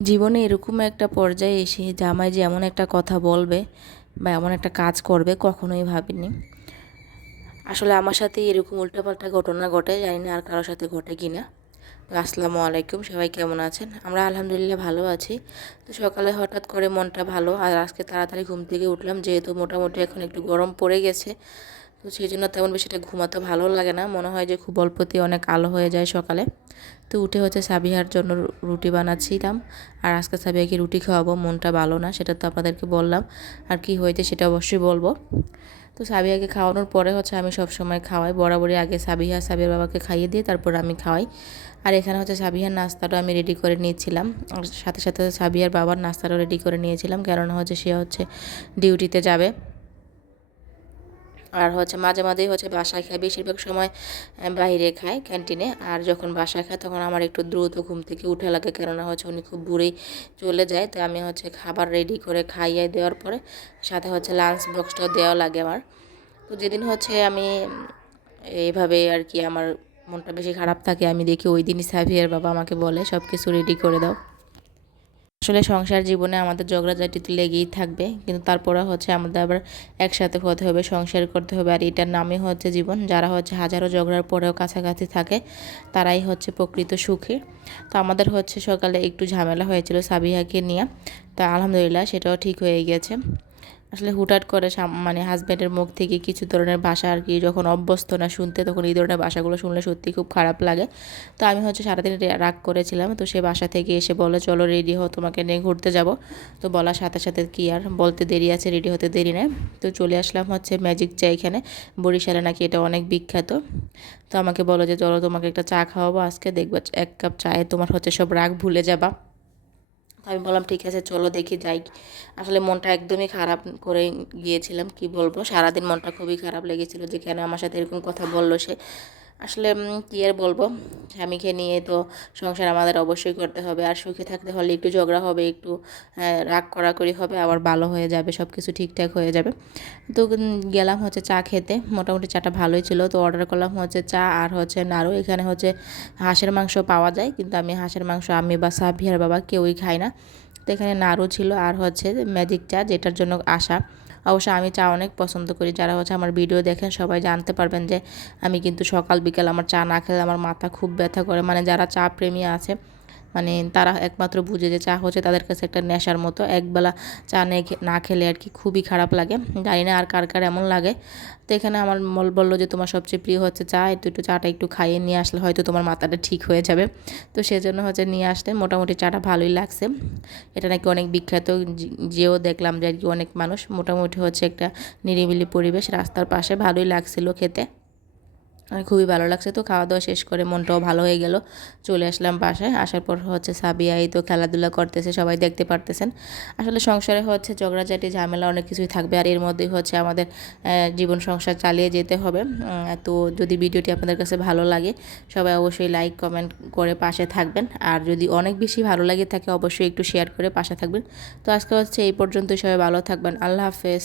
জীবনে এরকম একটা পর্যায়ে এসে জামাই যে এমন একটা কথা বলবে বা এমন একটা কাজ করবে কখনোই ভাবিনি। আসলে আমার সাথে এরকম উল্টাপাল্টা ঘটনা ঘটে, জানি না আর কারোর সাথে ঘটে কি না। তো আসসালামু আলাইকুম, সবাই কেমন আছেন? আমরা আলহামদুলিল্লাহ ভালো আছি। তো সকালে হঠাৎ করে মনটা ভালো, আর আজকে তাড়াতাড়ি ঘুম থেকে উঠলাম, যেহেতু মোটামুটি এখন একটু গরম পড়ে গেছে। তো সেই জন্য তেমন বেশি একটা ঘুমাতে ভালো লাগে না, মনে হয় যে খুব অল্পতেই অনেক আলো হয়ে যায় সকালে। তো উঠে হচ্ছে সাবিহার জন্য রুটি বানাচ্ছিলাম, আর আজকে সাবিহাকে রুটি খাওয়াবো। মনটা ভালো না, সেটা তো আপনাদেরকে বললাম, আর কি হয়েছে সেটা অবশ্যই বলবো। তো সাবিহাকে খাওয়ানোর পরে হচ্ছে আমি সব সময় খাওয়াই, বরাবরই আগে সাবিহার বাবাকে খাইয়ে দিই, তারপর আমি খাওয়াই। আর এখানে হচ্ছে সাবিহার নাস্তাটা আমি রেডি করে নিয়েছিলাম, আর সাথে সাথে সাবিহার বাবার নাস্তাটাও রেডি করে নিয়েছিলাম, কেননা হচ্ছে সে হচ্ছে ডিউটিতে যাবে। আর হচ্ছে মাঝে মাঝেই হচ্ছে বাসায় খায়, বেশিরভাগ সময় বাইরে খায় ক্যান্টিনে। আর যখন বাসায় খায় তখন আমার একটু দ্রুত ঘুম থেকে উঠে লাগে, কেননা হচ্ছে উনি খুব ভোরেই চলে যায়। তো আমি হচ্ছে খাবার রেডি করে খাইয়ে দেওয়ার পরে সাথে হচ্ছে লাঞ্চ বক্সটাও দেওয়া লাগে আমার। তো যেদিন হচ্ছে আমি এইভাবে আর কি আমার মনটা বেশি খারাপ থাকে, আমি দেখি ওই দিনই সাফিয়ার বাবা আমাকে বলে সব কিছু রেডি করে দাও। আসলে সংসার জীবনে আমাদের ঝগড়াঝাটি তো লেগেই থাকবে, কিন্তু তারপরে হচ্ছে আমাদের আবার একসাথে হতে হবে, সংসার করতে হবে। আর এটার নামই হচ্ছে জীবন। যারা হচ্ছে হাজারো ঝগড়ার পরেও কাছাকাছি থাকে তারাই হচ্ছে প্রকৃত সুখী। তো আমাদের হচ্ছে সকালে একটু ঝামেলা হয়েছিল সাবিহাকে নিয়ে, তা আলহামদুলিল্লাহ সেটাও ঠিক হয়ে গেছে। আসলে হুটহাট করে মানে হাজব্যান্ডের মুখ থেকে কিছু ধরনের ভাষা আর কি যখন অভ্যস্ত না শুনতে, তখন এই ধরনের ভাষাগুলো শুনলে সত্যি খুব খারাপ লাগে। তো আমি হচ্ছে সারাদিন রাগ করেছিলাম। তো সে বাসা থেকে এসে বলে চলো রেডি হও, তোমাকে নিয়ে ঘুরতে যাব। তো বলার সাথে সাথে কি আর বলতে দেরি আছে, রেডি হতে দেরি নেই। তো চলে আসলাম হচ্ছে ম্যাজিক চা, এখানে বরিশালে নাকি এটা অনেক বিখ্যাত। তো আমাকে বলো যে চলো তোমাকে একটা চা খাওয়াবো আজকে, দেখবা এক কাপ চায়ে তোমার হচ্ছে সব রাগ ভুলে যাবা। তো আমি বললাম ঠিক আছে চলো দেখি যাই। আসলে মনটা একদমই খারাপ করে গিয়েছিলাম, কি বলবো, সারাদিন মনটা খুবই খারাপ লেগেছিল যে কেন আমার সাথে এরকম কথা বললো সে। আসলে কী আর বলবো, স্বামীকে নিয়ে তো সংসার আমাদের অবশ্যই করতে হবে। আর সুখে থাকতে হলে একটু ঝগড়া হবে, একটু রাগ করাকরি হবে, আবার ভালো হয়ে যাবে, সব কিছু ঠিকঠাক হয়ে যাবে। তো গেলাম হচ্ছে চা খেতে, মোটামুটি চাটা ভালোই ছিল। তো অর্ডার করলাম হচ্ছে চা আর হচ্ছে নাড়ু। এখানে হচ্ছে হাঁসের মাংস পাওয়া যায়, কিন্তু আমি হাঁসের মাংস আমি বা সাবিহার বাবা কেউই খাই না। তো এখানে নাড়ু ছিল আর হচ্ছে ম্যাজিক চা, যেটার জন্য আসা। অবশ্য আমি চা অনেক পছন্দ করি, যারা হচ্ছে আমার ভিডিও দেখেন সবাই জানতে পারবেন যে আমি কিন্তু সকাল বিকাল আমার চা না খেলে আমার মাথা খুব ব্যথা করে। মানে যারা চা প্রেমী আছে, মানে তারা একমাত্র বুঝে যে চা হচ্ছে তাদের কাছে একটা নেশার মতো। একবেলা চা না খেলে আর কি খুবই খারাপ লাগে। জানি না আর কার কার এমন লাগে। তো এখানে আমার বললো যে তোমার সবচেয়ে প্রিয় হচ্ছে চা, একটু একটু চাটা একটু খাইয়ে নিয়ে আসলে হয়তো তোমার মাথাটা ঠিক হয়ে যাবে। তো সেজন্য হচ্ছে নিয়ে আসতে, মোটামুটি চাটা ভালোই লাগছে। এটা নাকি অনেক বিখ্যাত, যেও দেখলাম যে আর কি অনেক মানুষ। মোটামুটি হচ্ছে একটা নিরিবিলি পরিবেশ, রাস্তার পাশে, ভালোই লাগছিল খেতে। আমার খুবই ভালো লাগছে। তো খাওয়া দাওয়া শেষ করে মনটাও ভালো হয়ে গেল, চলে আসলাম বাসায়। আসার পর হচ্ছে সাবিয়া এই তো খেলাধুলা করতেছে, সবাই দেখতে পারতেছেন। আসলে সংসারে হচ্ছে ঝগড়াঝাটি ঝামেলা অনেক কিছুই থাকবে, আর এর মধ্যেই হচ্ছে আমাদের জীবন সংসার চালিয়ে যেতে হবে। তো যদি ভিডিওটি আপনাদের কাছে ভালো লাগে সবাই অবশ্যই লাইক কমেন্ট করে পাশে থাকবেন, আর যদি অনেক বেশি ভালো লাগে থাকে অবশ্যই একটু শেয়ার করে পাশে থাকবেন। তো আজকে হচ্ছে এই পর্যন্তই, সবাই ভালো থাকবেন, আল্লাহ হাফেজ।